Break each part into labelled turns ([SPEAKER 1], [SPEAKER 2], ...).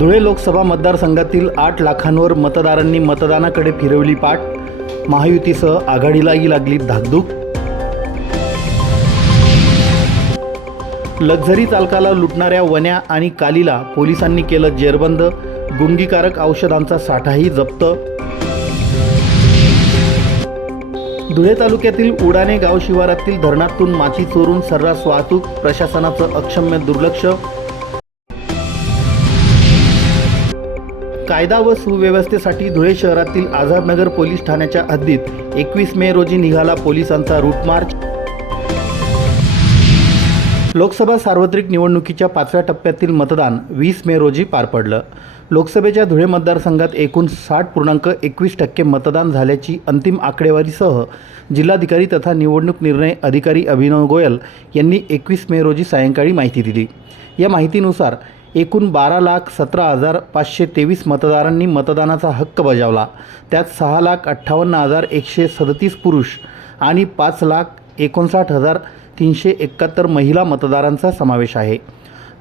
[SPEAKER 1] धुळे लोकसभा मतदारसंघातील आठ लाखांवर मतदारांनी मतदानाकडे फिरवली पाठ. महायुतीसह आघाडीलाही लागली धाकधूक. लक्झरी चालकाला लुटणाऱ्या वन्या आणि कालीला पोलिसांनी केलं जेरबंद. गुंगीकारक औषधांचा साठाही जप्त. धुळे तालुक्यातील उडाणे गाव शिवारातील धरणातून माती चोरून सर्रास वाहतूक. प्रशासनाचं अक्षम्य दुर्लक्ष. कायदा व सुव्यवस्थेसाठी धुळे शहरातील आझादनगर पोलीस ठाण्याच्या हद्दीत एकवीस मे रोजी निघाला पोलिसांचा रूट मार्च लोकसभा सार्वत्रिक निवडणुकीच्या पाचव्या टप्प्यातील मतदान वीस मे रोजी पार पडलं. लोकसभेच्या धुळे मतदारसंघात एकूण साठ पूर्णांक एकवीस टक्के मतदान झाल्याची अंतिम आकडेवारीसह जिल्हाधिकारी तथा निवडणूक निर्णय अधिकारी अभिनव गोयल यांनी एकवीस मे रोजी सायंकाळी माहिती दिली. या माहितीनुसार एकूण बारा लाख सतरा हजार पाचशे तेवीस मतदारांनी मतदानाचा हक्क बजावला. त्यात सहा लाख अठ्ठावन्न हजार एकशे सदतीस पुरुष आणि पाच लाख एकोणसाठ हजार तीनशे एकाहत्तर महिला मतदारांचा समावेश आहे.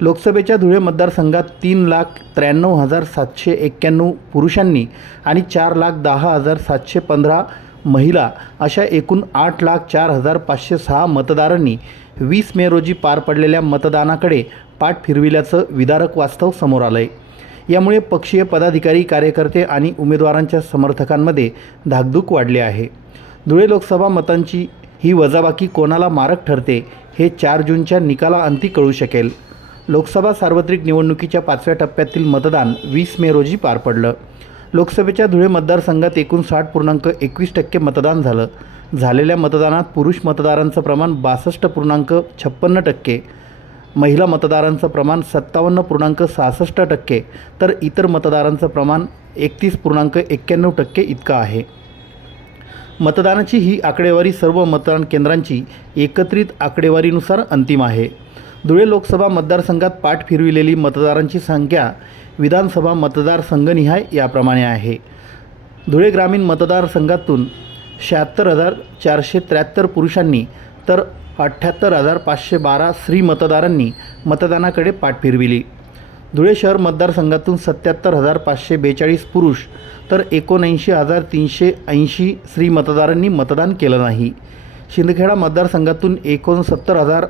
[SPEAKER 1] लोकसभेच्या धुळे मतदारसंघात तीन लाख त्र्याण्णव हजार सातशे एक्क्याण्णव पुरुषांनी आणि चार लाख दहा हजार सातशे पंधरा महिला अशा एकूण आठ लाख चार हजार पाचशे सहा मतदारांनी वीस मे रोजी पार पडलेल्या मतदानाकडे पाठ फिरविल्याचं विदारक वास्तव समोर आलं आहे यामुळे पक्षीय पदाधिकारी कार्यकर्ते आणि उमेदवारांच्या समर्थकांमध्ये धाकधूक वाढली आहे. धुळे लोकसभा मतांची ही वजाबाकी कोणाला मारक ठरते हे चार जूनच्या निकालाअंती कळू शकेल. लोकसभा सार्वत्रिक निवडणुकीच्या पाचव्या टप्प्यातील मतदान वीस मे रोजी पार पडलं. लोकसभेच्या धुळे मतदारसंघात एकूण साठ पूर्णांक एकवीस टक्के मतदान झालं. झालेल्या मतदानात पुरुष मतदारांचं प्रमाण बासष्ट पूर्णांक छप्पन्न टक्के महिला मतदारांचं प्रमाण सत्तावन्न पूर्णांक सहासष्ट टक्के तर इतर मतदारांचं प्रमाण एकतीस पूर्णांक एक्क्याण्णव टक्के इतकं आहे. मतदानाची ही आकडेवारी सर्व मतदान केंद्रांची एकत्रित आकडेवारीनुसार अंतिम आहे. धुळे लोकसभा मतदारसंघात पाठ फिरविलेली मतदारांची संख्या विधानसभा मतदारसंघनिहाय याप्रमाणे आहे. धुळे ग्रामीण मतदारसंघातून शहात्तर हजार चारशे त्र्याहत्तर पुरुषांनी तर अठ्ठ्याहत्तर हजार पाचशे बारा स्त्री मतदारांनी मतदानाकडे पाठ फिरविली. धुळे शहर मतदारसंघातून सत्याहत्तर हजार पाचशे बेचाळीस पुरुष तर एकोणऐंशी हजार तीनशे ऐंशी स्त्री मतदारांनी मतदान केलं नाही. शिंदखेडा मतदारसंघातून एकोणसत्तर हजार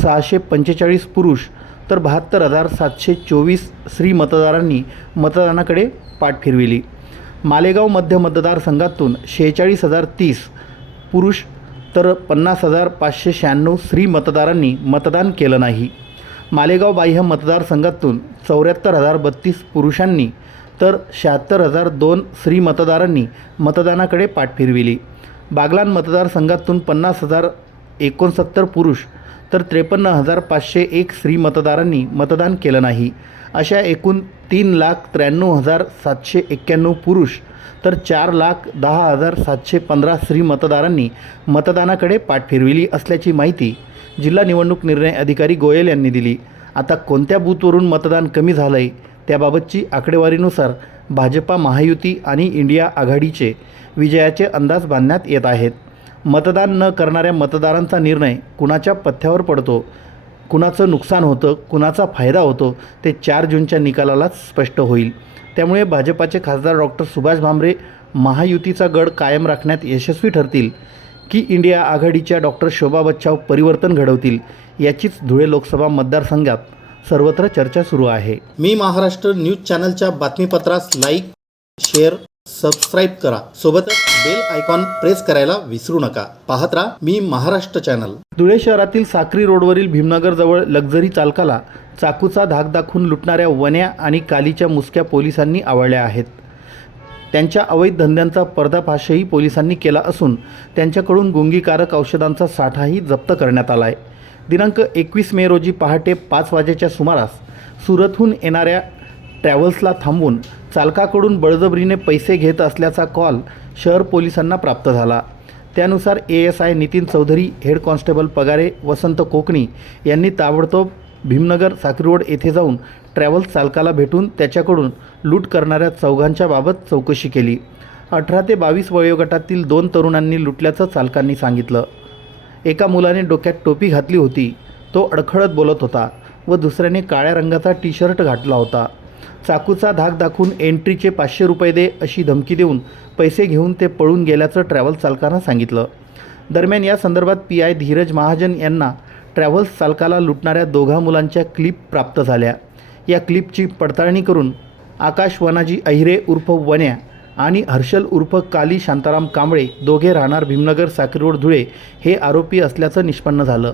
[SPEAKER 1] सहाशे पंचेचाळीस पुरुष तर बहात्तर हजार सातशे चोवीस स्त्री मतदारांनी मतदानाकडे पाठ फिरविली. मालेगाव मध्य मतदारसंघातून शेहेचाळीस हजार तीस पुरुष तर पन्नास हजार पाचशे शहाण्णव स्त्री मतदारांनी मतदान केलं नाही. मालेगाव बाह्य मतदारसंघातून चौऱ्याहत्तर हजार बत्तीस पुरुषांनी तर शहात्तर हजार दोन स्त्री मतदारांनी मतदानाकडे पाठ फिरविली. बागलान मतदारसंघातून पन्नास हजार एकोणसत्तर पुरुष तर त्रेपन्न हजार पाचशे एक स्त्री मतदारांनी मतदान केलं नाही. अशा एकूण तीन लाख त्र्याण्णव हजार सातशे एक्क्याण्णव पुरुष तर चार लाख दहा हजार सातशे पंधरा स्त्री मतदारांनी मतदानाकडे पाठ फिरविली असल्याची माहिती जिल्हा निवडणूक निर्णय अधिकारी गोयल यांनी दिली. आता कोणत्या बूथवरून मतदान कमी झालं आहे त्याबाबतची आकडेवारीनुसार भाजपा महायुती आणि इंडिया आघाडीचे विजयाचे अंदाज बांधण्यात येत आहेत. मतदान न करणाऱ्या मतदारांचा निर्णय कुणाच्या पथ्यावर पडतो? कुणाचं नुकसान होतं? कुणाचा फायदा होतो? ते चार जूनच्या निकालालाच स्पष्ट होईल. त्यामुळे भाजपाचे खासदार डॉक्टर सुभाष भामरे महायुतीचा गड कायम राखण्यात यशस्वी ठरतील की इंडिया आघाडीच्या डॉक्टर शोभा बच्चाव परिवर्तन घडवतील याचीच धुळे लोकसभा मतदारसंघात सर्वत्र चर्चा सुरू आहे. मी महाराष्ट्र न्यूज चॅनलच्या बातमीपत्रास लाईक शेअर सबस्क्राईब करा. सोबतच बेल आयकॉन प्रेस करायला विसरू नका. पाहत राहा मी महाराष्ट्र चॅनल धुळे शहरातील साक्री रोडवरील भीमनगर जवळ लक्झरी चालकाला चाकूचा धाक दाखवून लुटणाऱ्या वन्या आणि कालीच्या मुसक्या पोलिसांनी आवळल्या आहेत. त्यांच्या अवैध धंद्यांचा पर्दाफाशही पोलिसांनी केला असून त्यांच्याकडून गुंगीकारक औषधांचा साठाही जप्त करण्यात आला आहे दिनांक एकवीस मे रोजी पहाटे पाच वाजेच्या सुमारास सुरतहून येणाऱ्या ट्रॅव्हल्सला थांबवून चालकाकडून बळजबरीने पैसे घेत असल्याचा कॉल शहर पोलिसांना प्राप्त झाला. त्यानुसार A S I Nitin Chaudhari head constable Pagare Vasant Kokani यांनी ताबडतोब भीमनगर साक्री रोड येथे जाऊन ट्रॅव्हल्स चालकाला भेटून त्याच्याकडून लूट करणाऱ्या चौघांच्या बाबत चौकशी केली. अठरा ते बावीस वयोगटातील दोन तरुणांनी लुटल्याचं चालकांनी सांगितलं. एका मुलाने डोक्यात टोपी घातली होती. तो अडखळत बोलत होता व दुसऱ्याने काळ्या रंगाचा टी शर्ट घातला होता. चाकूचा धाक दाखवून एंट्रीचे पाचशे रुपये दे अशी धमकी देऊन पैसे घेऊन ते पळून गेल्याचं ट्रॅव्हल्स चालकानं सांगितलं. दरम्यान या संदर्भात पी आय धीरज महाजन यांना ट्रॅव्हल्स चालकाला लुटणाऱ्या दोघा मुलांच्या क्लिप प्राप्त झाल्या. या क्लिपची पडताळणी करून आकाश वनाजी अहिरे उर्फ वन्या आणि हर्षल उर्फ काली शांताराम कांबळे दोघे राहणार भीमनगर साखर रोड धुळे हे आरोपी असल्याचं निष्पन्न झालं.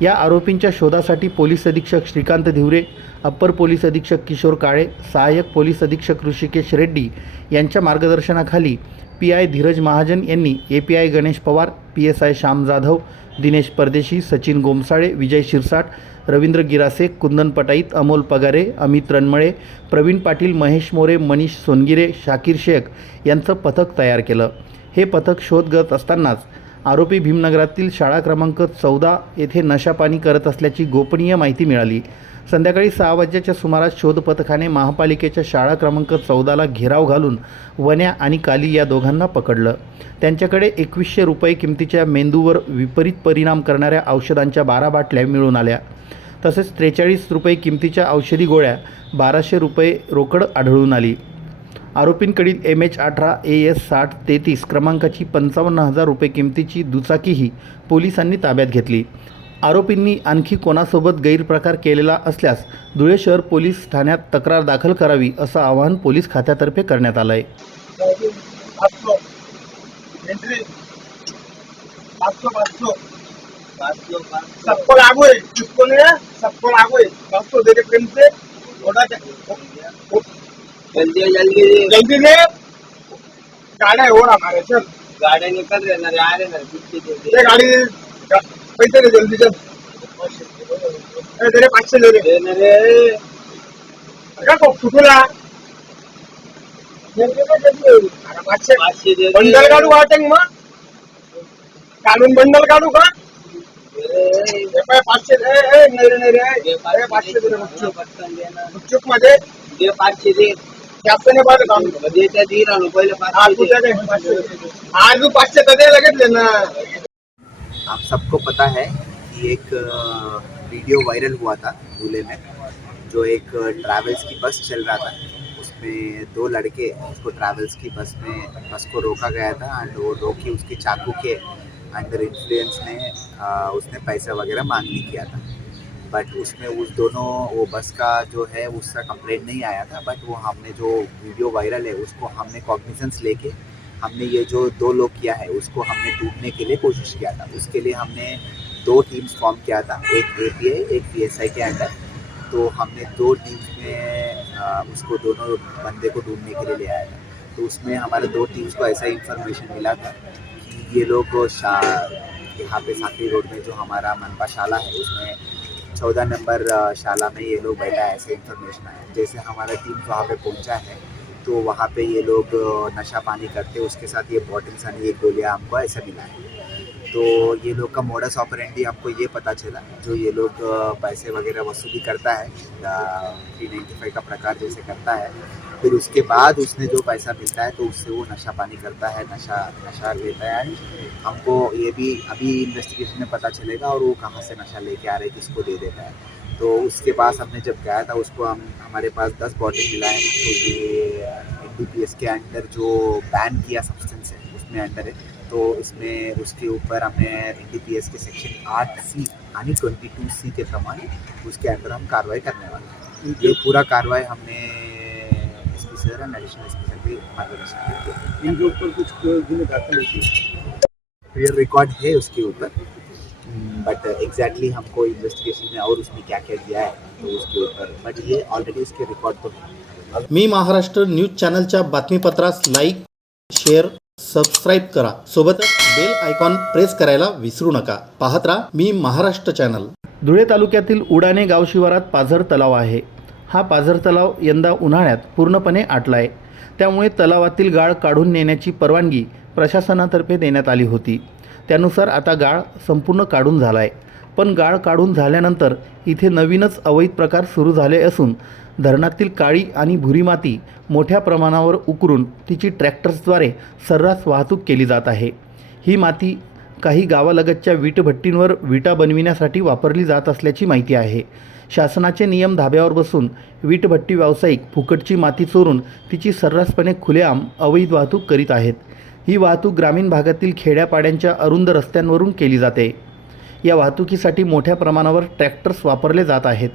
[SPEAKER 1] या आरोपींच्या शोधासाठी पोलीस अधीक्षक श्रीकांत धिवरे अप्पर पोलीस अधीक्षक किशोर काळे सहाय्यक पोलीस अधीक्षक ऋषिकेश रेड्डी यांच्या मार्गदर्शनाखाली पी आय धीरज महाजन यांनी A P I Ganesh Pawar P S I Shyam Jadhav Dinesh Pardeshi Sachin Gomsale विजय शिरसाट रवींद्र गिरासे कुंदन पटाईत अमोल पगारे अमित रणमळे प्रवीण पाटील महेश मोरे मनीष सोनगिरे शाकीर शेख यांचं पथक तयार केलं. हे पथक शोध घेत असतानाच आरोपी भीमनगरातील शाळा क्रमांक चौदा येथे नशापानी करत असल्याची गोपनीय माहिती मिळाली. संध्याकाळी सहा वाजेच्या सुमारास शोध पथकाने महापालिकेच्या शाळा क्रमांक चौदाला घेराव घालून वन्या आणि काली या दोघांना पकडलं. त्यांच्याकडे एकवीसशे रुपये किमतीच्या मेंदूवर विपरीत परिणाम करणाऱ्या औषधांच्या बारा बाटल्या मिळून आल्या. तसेच त्रेचाळीस रुपये किमतीच्या औषधी गोळ्या बाराशे रुपये रोकड आढळून आली. आरोपींकडील एम एच अठरा ए एस साठ तेहतीस क्रमांकाची पंचावन्न हजार रुपये किमतीची दुचाकीही पोलिसांनी ताब्यात घेतली. आरोपींनी आणखी कोणासोबत गैरप्रकार केलेला असल्यास धुळे शहर पोलीस ठाण्यात तक्रार दाखल करावी असं आवाहन पोलीस खात्यातर्फे करण्यात आलं आहे.
[SPEAKER 2] है है है सौ
[SPEAKER 3] जल्दी. जल्दी
[SPEAKER 2] जल्दी ले गाड़ा है और हमारे चल.
[SPEAKER 3] गाड्या निकल रहे ना रे आ रहे ना रे,
[SPEAKER 2] ये गाड़ी गा- पैसे दे जल्दी चल. ए, दे रे पाचशे दे रे.
[SPEAKER 3] दे ना रे.
[SPEAKER 2] का को फुटूला अरे पाचशे.
[SPEAKER 3] पाचशे दे
[SPEAKER 2] बंडल काढू वाटेल मग? काढून बंडल काढू का?
[SPEAKER 3] दे
[SPEAKER 2] हे पाय पाचशे ए, ए, नाही रे नाही रे.
[SPEAKER 3] दे
[SPEAKER 2] ए, पाचशे दे रे
[SPEAKER 3] पाचशे
[SPEAKER 2] गुपचूप
[SPEAKER 3] पटकन दे ना.
[SPEAKER 2] गुपचूपमध्ये
[SPEAKER 3] दे पाचशे दे.
[SPEAKER 2] जास्त पाहिजे काम
[SPEAKER 3] दे त्या दे राहू पहिले
[SPEAKER 2] आज पाचशे दे लगेच ना
[SPEAKER 4] आप सबको पता है कि एक वीडियो वायरल हुआ था दूल्हे में जो एक ट्रैवल्स की बस चल रहा था। उसमें दो लड़के उसको ट्रैवल्स की बस में बस को रोका गया था एंड वो रोकी उसके चाकू के अंडर इन्फ्लुएंस ने अ, उसने पैसा वगैरह मांगनी किया था। बट उसमें उस दोनों, वो बस का जो है, उसका कंप्लेंट नहीं आया था बट वो हमने जो वीडियो वायरल है, उसको हमने कॉग्निजेंस लेके हमने ये जो दो लोग किया है, उसको हमने ढूँढने के लिए कोशिश किया था। उसके लिए हमने दो टीम्स फॉर्म किया था, एक ए पी आई एक पी एस आई के अंडर तो हमने दो टीम्स में उसको दोनों बंदे को ढूँढने के लिए ले आया था। तो उसमें हमारे दो टीम्स को ऐसा इंफॉर्मेशन मिला था कि ये लोग यहाँ पे साकरी रोड में जो हमारा मनपाशाला है, उसमें चौदह नंबर शाला में ये लोग बैठा है, ऐसे इन्फॉर्मेशन आया जैसे हमारा टीम वहाँ पे पहुँचा है तो वहाँ पे ये लोग नशा पानी करते उसके साथ ये बॉटल्स आणि ये गोलियाँ हमको ऐसा मिला है। तो ये लोग का मोडस ऑपरेंडी आपको ये पता चला, जो ये लोग पैसे वगैरह वसूली करता है थ्री नाइन्टी फाइव का प्रकार जैसे करता है, फिर उसके बाद उसने जो पैसा मिलता है तो उससे वो नशा पानी करता है, नशा नशा लेता है। एंड हमको ये भी, अभी इन्वेस्टिगेशन में पता चलेगा और वो कहाँ से नशा लेके आ रहे हैं, किसको दे देता है। तो उसके पास हमने जब गया था, उसको हम, हमारे पास दस बॉटल मिला है तो ये एन के अंडर जो बैन किया सब्सटेंस है, उसमें अंडर है। तो इसमें उसके ऊपर हमें एन के सेक्शन आठ सी यानी ट्वेंटी टू सी के प्रमाण उसके अंदर हम कार्रवाई करने वाले हैं। ये पूरा कार्रवाई हमने S P sir and additional S P sir के मार्गदर्शन
[SPEAKER 2] इनके ऊपर कुछ
[SPEAKER 4] क्लियर रिकॉर्ड है उसके ऊपर। बट एग्जैक्टली हमको इन्वेस्टिगेशन में और उसमें क्या क्या दिया है तो उसके ऊपर। बट ये ऑलरेडी उसके रिकॉर्ड तो
[SPEAKER 1] मी महाराष्ट्र न्यूज़ चॅनलच्या बातमीपत्रास लाईक शेअर सबस्क्राईब करा. सोबतच बेल आयकॉन प्रेस करायला विसरू नका. पाहत राहा मी महाराष्ट्र चॅनल धुळे तालुक्यातील उडाणे गाव शिवारात पाझर तलाव आहे. हा पाझर तलाव यंदा उन्हाळ्यात पूर्णपणे आटला आहे त्यामुळे तलावातील गाळ काढून नेण्याची परवानगी प्रशासनातर्फे देण्यात आली होती. त्यानुसार आता गाळ संपूर्ण काढून झाला आहे पण गाळ काढून झाल्यानंतर इथे नवीनच अवैध प्रकार सुरू झाले असून धरणातील काळी आणि भुरी माती मोठ्या प्रमाणावर उकरून तिची ट्रॅक्टर्सद्वारे सर्रास वाहतूक केली जात आहे. ही माती काही गावालगतच्या वीटभट्टींवर विटा बनविण्यासाठी वापरली जात असल्याची माहिती आहे. शासनाचे नियम धाब्यावर बसून वीटभट्टी व्यावसायिक फुकटची माती चोरून तिची सर्रासपणे खुलेआम अवैध वाहतूक करीत आहेत. ही वाहतूक ग्रामीण भागातील खेड्यापाड्यांच्या अरुंद रस्त्यांवरून केली जाते. या वाहतुकीसाठी मोठ्या प्रमाणावर ट्रॅक्टर्स वापरले जात आहेत.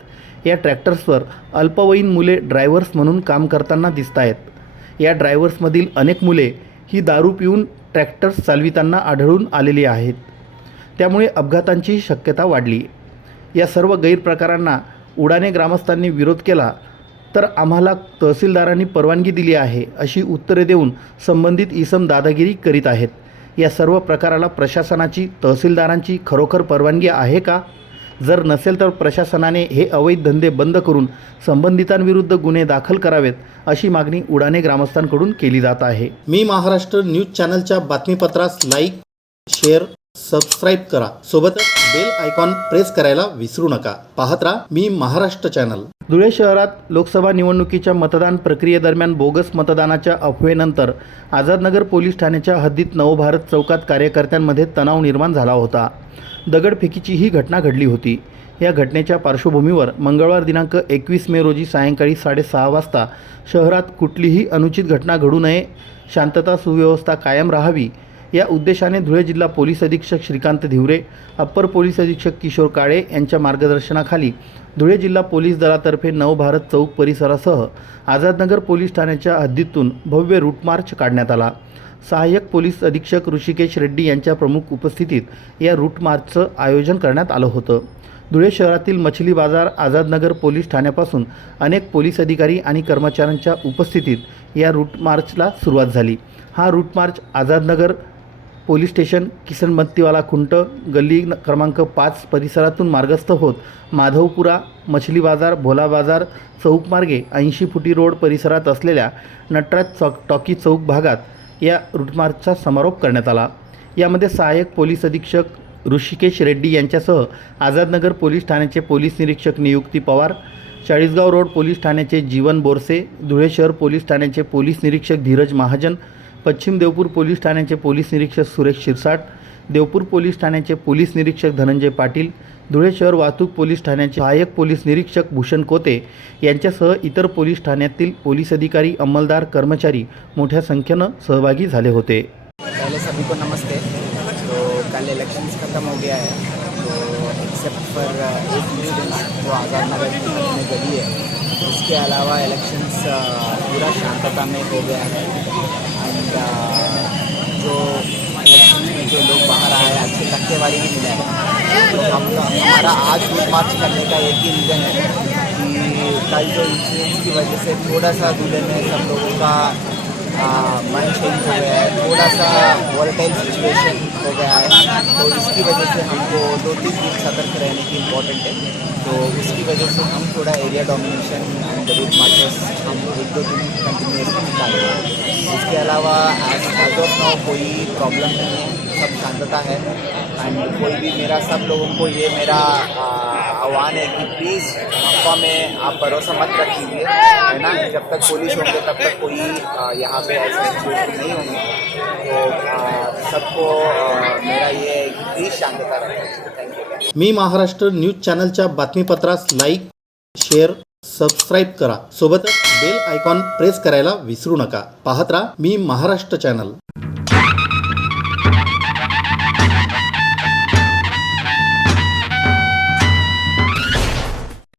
[SPEAKER 1] या ट्रॅक्टर्सवर अल्पवयीन मुले ड्रायव्हर्स म्हणून काम करताना दिसत आहेत. या ड्रायव्हर्समधील अनेक मुले ही दारू पिऊन ट्रॅक्टर्स चालविताना आढळून आलेली आहेत. त्यामुळे अपघातांची शक्यता वाढली. या सर्व गैरप्रकारांना उडाने ग्रामस्थांनी विरोध केला तर आम्हाला तहसीलदारांनी परवानगी दिली आहे अशी उत्तरे देऊन संबंधित इसम दादागिरी करीत आहेत. या सर्व प्रकाराला प्रशासनाची तहसीलदारांची खरोखर परवानगी आहे का? जर नसेल तर प्रशासनाने हे अवैध धंदे बंद करून संबंधितांविरुद्ध गुन्हे दाखल करावेत अशी मागणी उडाणे ग्रामस्थांकडून केली जात आहे. मी महाराष्ट्र न्यूज चॅनलच्या बातमीपत्रास लाईक शेअर सबस्क्राईब करा. सोबतच बेल आयकॉन प्रेस करायला विसरू नका. पाहत राहा मी महाराष्ट्र चॅनल धुळे शहरात लोकसभा निवडणुकीच्या मतदान प्रक्रियेदरम्यान बोगस मतदानाच्या अफवेनंतर आझादनगर पोलीस ठाण्याच्या हद्दीत नवभारत चौकात कार्यकर्त्यांमध्ये तणाव निर्माण झाला होता. दगडफेकीची ही घटना घडली होती. या घटनेच्या पार्श्वभूमीवर मंगळवार दिनांक एकवीस मे रोजी सायंकाळी साडेसहा वाजता शहरात कुठलीही अनुचित घटना घडू नये शांतता सुव्यवस्था कायम राहावी या उद्देशाने धुळे जिल्हा पोलीस अधीक्षक श्रीकांत धिवरे अप्पर पोलीस अधीक्षक किशोर काळे यांच्या मार्गदर्शनाखाली धुळे जिल्हा पोलीस दलातर्फे नवभारत चौक परिसरासह आझादनगर पोलीस ठाण्याच्या हद्दीतून भव्य रूट मार्च काढण्यात आला. सहाय्यक पोलीस अधीक्षक ऋषिकेश रेड्डी यांच्या प्रमुख उपस्थितीत या रूट मार्चचं आयोजन करण्यात आलं होतं. धुळे शहरातील मछली बाजार आझादनगर पोलीस ठाण्यापासून अनेक पोलीस अधिकारी आणि कर्मचाऱ्यांच्या उपस्थितीत या रूट मार्चला सुरुवात झाली. हा route march Azadnagar police station Kisanbattiwala खुंट गल्ली क्रमांक पाच परिसरातून मार्गस्थ होत. माधवपुरा मछली बाजार भोला बाजार चौक मार्गे ऐंशी फुटी रोड परिसरात असलेल्या नटराज चौक टॉकी चौक भागात या रूटमार्चचा समारोप करण्यात आला. यामध्ये सहाय्यक पोलीस अधीक्षक ऋषिकेश रेड्डी यांच्यासह आझादनगर पोलीस ठाण्याचे पोलीस निरीक्षक नियुक्ती पवार चाळीसगाव रोड पोलीस ठाण्याचे जीवन बोरसे धुळे शहर पोलीस ठाण्याचे पोलीस निरीक्षक धीरज महाजन पश्चिम देवपूर पोलीस ठाण्याचे पोलीस निरीक्षक सुरेश शिरसाट देवपूर पोलीस ठाण्याचे पोलीस निरीक्षक धनंजय पाटील धुळे शहर वाहतूक पोलीस ठाण्याचे सहाय्यक पोलीस निरीक्षक भूषण कोते यांच्यासह इतर पोलीस ठाण्यातील पोलीस अधिकारी अंमलदार कर्मचारी मोठ्या संख्येनं सहभागी झाले होते.
[SPEAKER 4] पहले सभी को नमस्ते। तो कल इलेक्शन खत्म हो गया है। तो एक्सेप्ट फॉर uh, एक इंसिडेंट जो आज़ाद नगर में गली है उसके अलावा इलेक्शंस uh, पूरा शांतता में हो गया है। एंड जो जो लोग बाहर आए हैं, अच्छी टक्केवारी भी मिला तो हम हमारा आज रूट मार्च करने का एक ही रीज़न है कि कल जो इंसिडेंट्स की वजह से थोड़ा सा दूल्हे में सब लोगों का माइंड चेंज हो गया है थोड़ा सा वॉलेटाइल सिचुएशन हो गया है। तो इसकी वजह से हमको दो तीन दिन सतर्क रहने की इम्पोर्टेंट है। तो उसकी वजह से हम थोड़ा area domination and route marches हम एक दो दिन कंटिन्यूसली निकाल रहे हैं। इसके अलावा एज ऑफ़ नाउ कोई प्रॉब्लम नहीं है, सब शांतता है। एंड कोई भी मेरा, सब लोगों को ये मेरा आह्वान है कि प्लीज़ अफवाह में आप भरोसा मत रखिए, है ना? जब तक पुलिस होंगे तब तक कोई यहाँ पे ऐसे सिचुएशन नहीं होंगे। तो सबको मेरा ये है कि प्लीज़ शांतता रखें। थैंक यू
[SPEAKER 1] मी महाराष्ट्र न्यूज चॅनलच्या बातमीपत्रास लाईक शेअर सबस्क्राईब करा. सोबतच बेल आयकॉन प्रेस करायला विसरू नका. पाहत राहा मी महाराष्ट्र चॅनल.